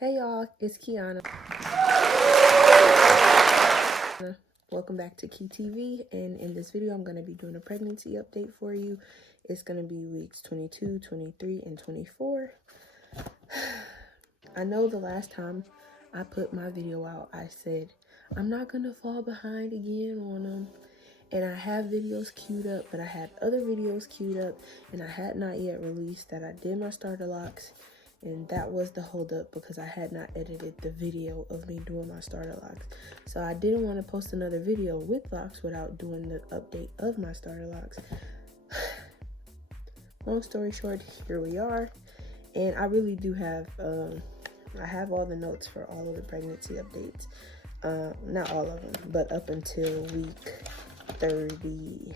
Hey y'all, it's Kiana. Welcome back to Key TV, and in this video I'm going to be doing a pregnancy update for you. It's going to be weeks 22, 23, and 24. I know the last time I put my video out, I said I'm not going to fall behind again on them. And I have videos queued up, but I had other videos queued up and I had not yet released that I did my starter locks. And that was the holdup because I had not edited the video of me doing my starter locks. So I didn't want to post another video with locks without doing the update of my starter locks. Long story short, here we are. And I really do have, I have all the notes for all of the pregnancy updates. Not all of them, but up until week 30.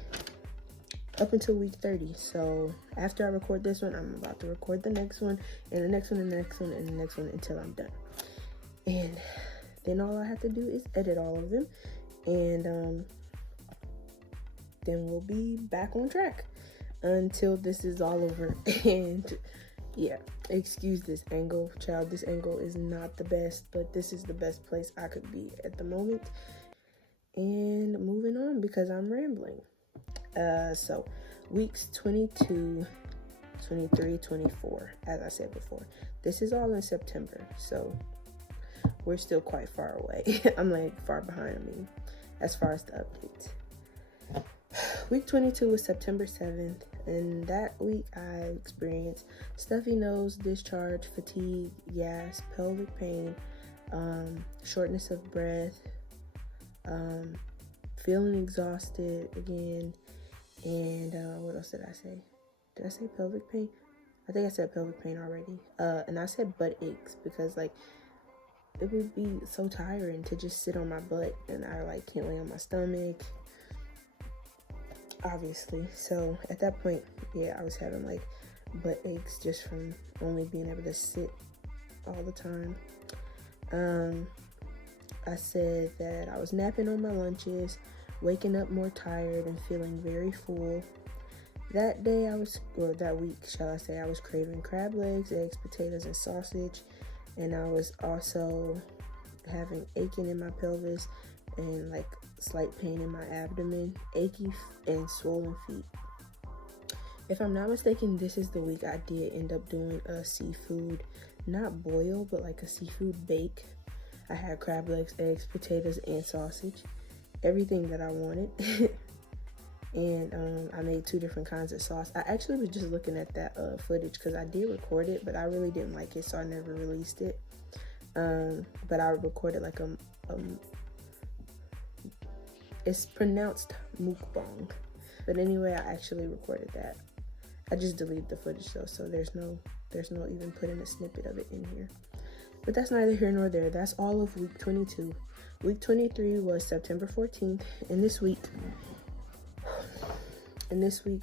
Up until week 30. So after I record this one, I'm about to record the next one and the next one and the next one and the next one until I'm done. And then all I have to do is edit all of them, and then we'll be back on track until this is all over. And yeah, excuse this angle, child. This angle is not the best, but this is the best place I could be at the moment. And moving on because I'm rambling. So weeks 22, 23, 24, as I said before. This is all in September, so we're still quite far away. I'm like far behind, as far as the updates. Week 22 was September 7th, and that week I experienced stuffy nose, discharge, fatigue, gas, pelvic pain, shortness of breath, feeling exhausted again. And what else did I say? Did I say pelvic pain? I think I said pelvic pain already. And I said butt aches because like it would be so tiring to just sit on my butt, and I like can't lay on my stomach, obviously. So at that point, yeah, I was having like butt aches just from only being able to sit all the time. I said that I was napping on my lunches, waking up more tired and feeling very full. That day that week, shall I say, I was craving crab legs, eggs, potatoes, and sausage. And I was also having aching in my pelvis and like slight pain in my abdomen, achy and swollen feet. If I'm not mistaken, this is the week I did end up doing a seafood, not boil, but like a seafood bake. I had crab legs, eggs, potatoes, and sausage. Everything that I wanted. And I made 2 different kinds of sauce. I actually was just looking at that footage because I did record it, but I really didn't like it, so I never released it. But I recorded like it's pronounced mukbang, but anyway, I actually recorded that. I just deleted the footage though, so there's no even putting a snippet of it in here. But that's neither here nor there. That's all of week 22. Week 23 was September 14th, and this week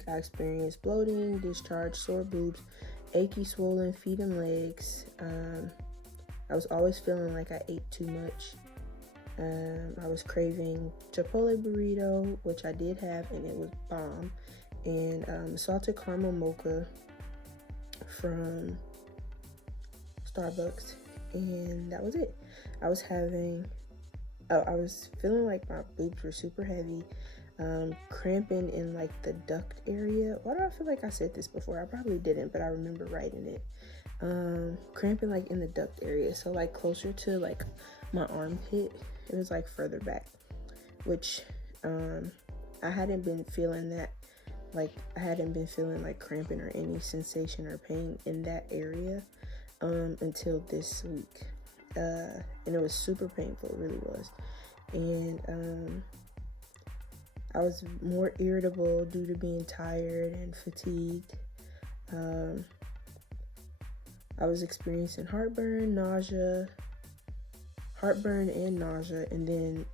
I experienced bloating, discharge, sore boobs, achy, swollen feet and legs. I was always feeling like I ate too much. I was craving Chipotle burrito, which I did have, and it was bomb, and salted caramel mocha from Starbucks, and that was it. I was feeling like my boobs were super heavy, cramping in like the duct area. Why do I feel like I said this before? I probably didn't, but I remember writing it. Cramping like in the duct area, so like closer to like my armpit. It was like further back, which I hadn't been feeling that. Like I hadn't been feeling like cramping or any sensation or pain in that area until this week. And it was super painful, it really was. And I was more irritable due to being tired and fatigued. I was experiencing heartburn and nausea, and then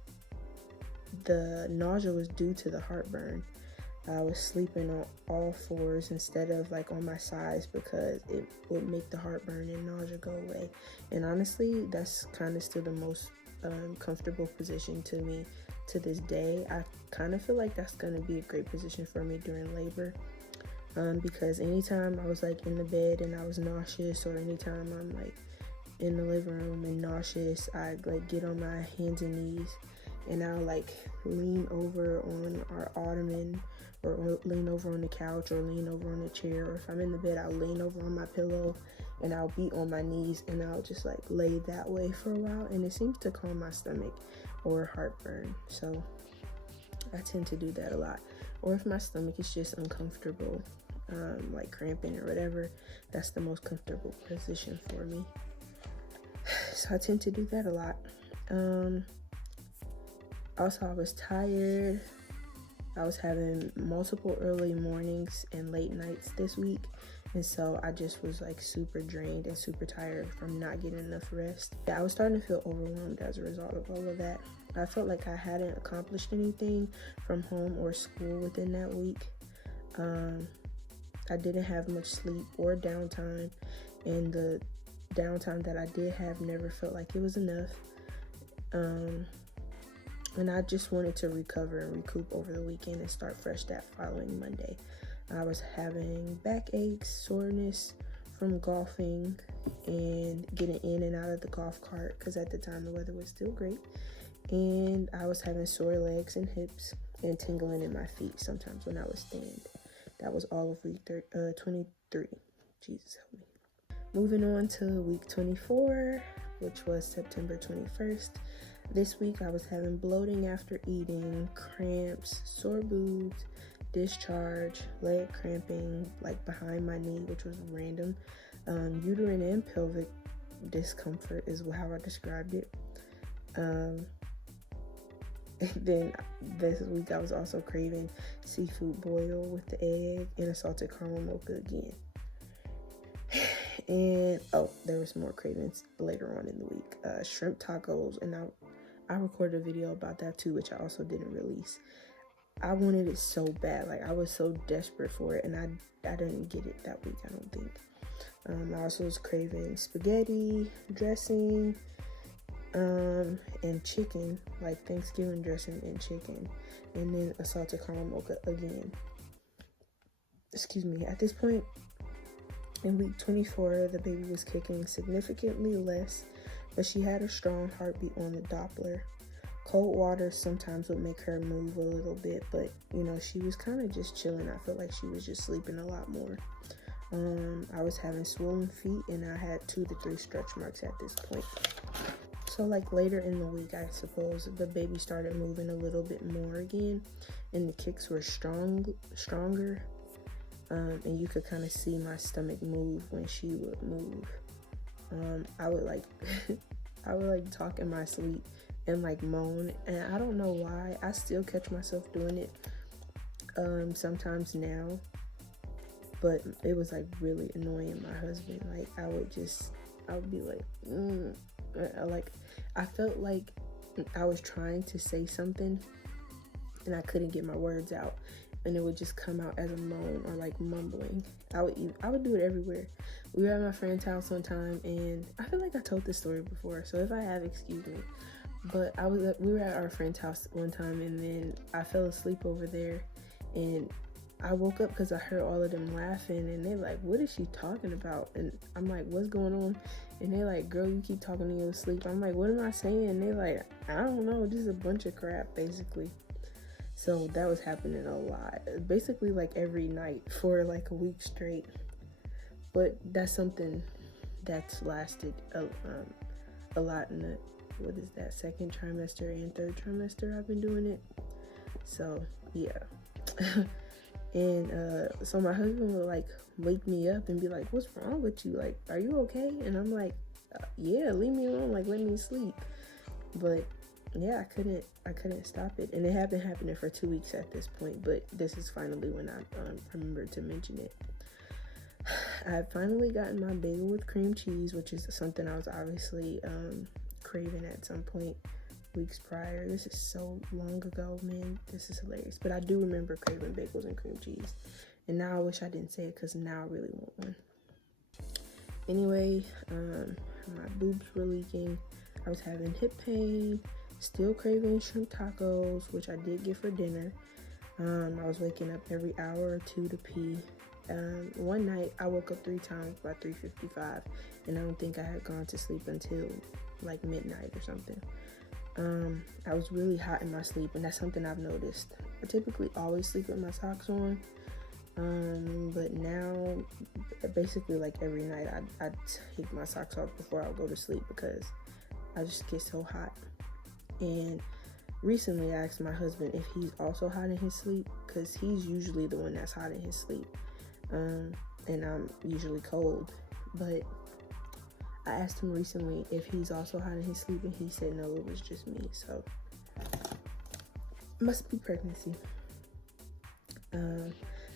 the nausea was due to the heartburn. I was sleeping on all 4s instead of like on my sides because it would make the heartburn and nausea go away. And honestly, that's kind of still the most comfortable position to me to this day. I kind of feel like that's going to be a great position for me during labor, because anytime I was like in the bed and I was nauseous, or anytime I'm like in the living room and nauseous, I like get on my hands and knees and I'll like lean over on our ottoman or lean over on the couch or lean over on the chair, or if I'm in the bed, I'll lean over on my pillow and I'll be on my knees and I'll just like lay that way for a while, and it seems to calm my stomach or heartburn. So I tend to do that a lot. Or if my stomach is just uncomfortable, like cramping or whatever, that's the most comfortable position for me. So I tend to do that a lot. Also, I was tired. I was having multiple early mornings and late nights this week, and so I just was like super drained and super tired from not getting enough rest. I was starting to feel overwhelmed as a result of all of that. I felt like I hadn't accomplished anything from home or school within that week. I didn't have much sleep or downtime, and the downtime that I did have never felt like it was enough. And I just wanted to recover and recoup over the weekend and start fresh that following Monday. I was having backaches, soreness from golfing and getting in and out of the golf cart because at the time the weather was still great. And I was having sore legs and hips and tingling in my feet sometimes when I would stand. That was all of week 23. Jesus help me. Moving on to week 24, which was September 21st. This week I was having bloating after eating, cramps, sore boobs, discharge, leg cramping, like behind my knee, which was random, uterine and pelvic discomfort is how I described it. And then this week I was also craving seafood boil with the egg and a salted caramel mocha again. And there was more cravings later on in the week. Shrimp tacos, and I recorded a video about that too, which I also didn't release. I wanted it so bad, like I was so desperate for it, and I didn't get it that week, I don't think. I also was craving spaghetti, dressing, and chicken, like Thanksgiving dressing and chicken, and then a salted caramel mocha again. Excuse me. At this point in week 24, the baby was kicking significantly less, but she had a strong heartbeat on the Doppler. Cold water sometimes would make her move a little bit, but she was kind of just chilling. I felt like she was just sleeping a lot more. I was having swollen feet, and I had 2 to 3 stretch marks at this point. So like later in the week, I suppose the baby started moving a little bit more again, and the kicks were stronger. And you could kind of see my stomach move when she would move. I would like talk in my sleep and like moan, and I don't know why. I still catch myself doing it sometimes now, but it was like really annoying my husband. Like I would be like, like I felt like I was trying to say something and I couldn't get my words out, and it would just come out as a moan or like mumbling. I would do it everywhere. We were at my friend's house one time, and I feel like I told this story before, so if I have, excuse me. But we were at our friend's house one time, and then I fell asleep over there, and I woke up because I heard all of them laughing, and they're like, "What is she talking about?" And I'm like, "What's going on?" And they're like, "Girl, you keep talking in your sleep." I'm like, "What am I saying?" And they're like, "I don't know, just a bunch of crap," basically. So that was happening a lot, basically like every night for like a week straight. But that's something that's lasted a lot in the, what is that, second trimester and third trimester I've been doing it. So yeah. And so my husband would like wake me up and be like, "What's wrong with you? Like, are you okay?" And I'm like, "Yeah, leave me alone, like let me sleep." But yeah, I couldn't stop it, and it had been happening for 2 weeks at this point. But this is finally when I remembered to mention it. I had finally gotten my bagel with cream cheese, which is something I was obviously craving at some point weeks prior. This is so long ago, man. This is hilarious. But I do remember craving bagels and cream cheese, and now I wish I didn't say it because now I really want one. Anyway, my boobs were leaking. I was having hip pain, still craving shrimp tacos, which I did get for dinner. I was waking up every hour or two to pee. One night I woke up 3 times by 3:55, and I don't think I had gone to sleep until like midnight or something. I was really hot in my sleep, and that's something I've noticed. I typically always sleep with my socks on, but now basically like every night I take my socks off before I go to sleep because I just get so hot. And recently I asked my husband if he's also hot in his sleep, because he's usually the one that's hot in his sleep, and I'm usually cold. But I asked him recently if he's also hot in his sleep, and he said no, it was just me. So must be pregnancy. I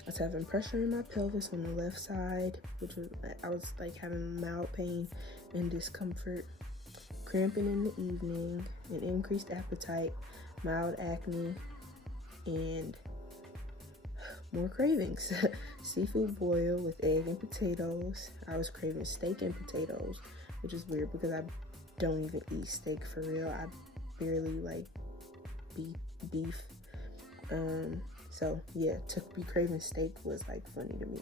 was having pressure in my pelvis on the left side, which was, I was like having mild pain and discomfort, cramping in the evening, an increased appetite, mild acne, and more cravings. Seafood boil with egg and potatoes. I was craving steak and potatoes, which is weird because I don't even eat steak for real. I barely like beef. So yeah, to be craving steak was like funny to me.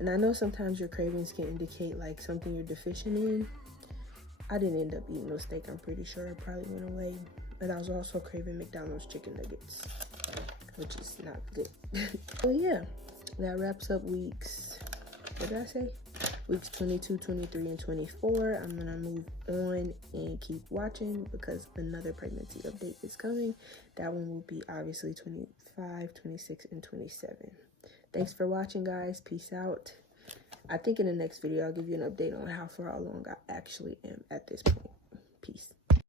And I know sometimes your cravings can indicate like something you're deficient in. I didn't end up eating no steak, I'm pretty sure. It probably went away. But I was also craving McDonald's chicken nuggets, which is not good. So yeah, that wraps up weeks, what did I say? Weeks 22, 23, and 24. I'm gonna move on and keep watching because another pregnancy update is coming. That one will be obviously 25, 26, and 27. Thanks for watching, guys. Peace out. I think in the next video, I'll give you an update on how far along I actually am at this point. Peace.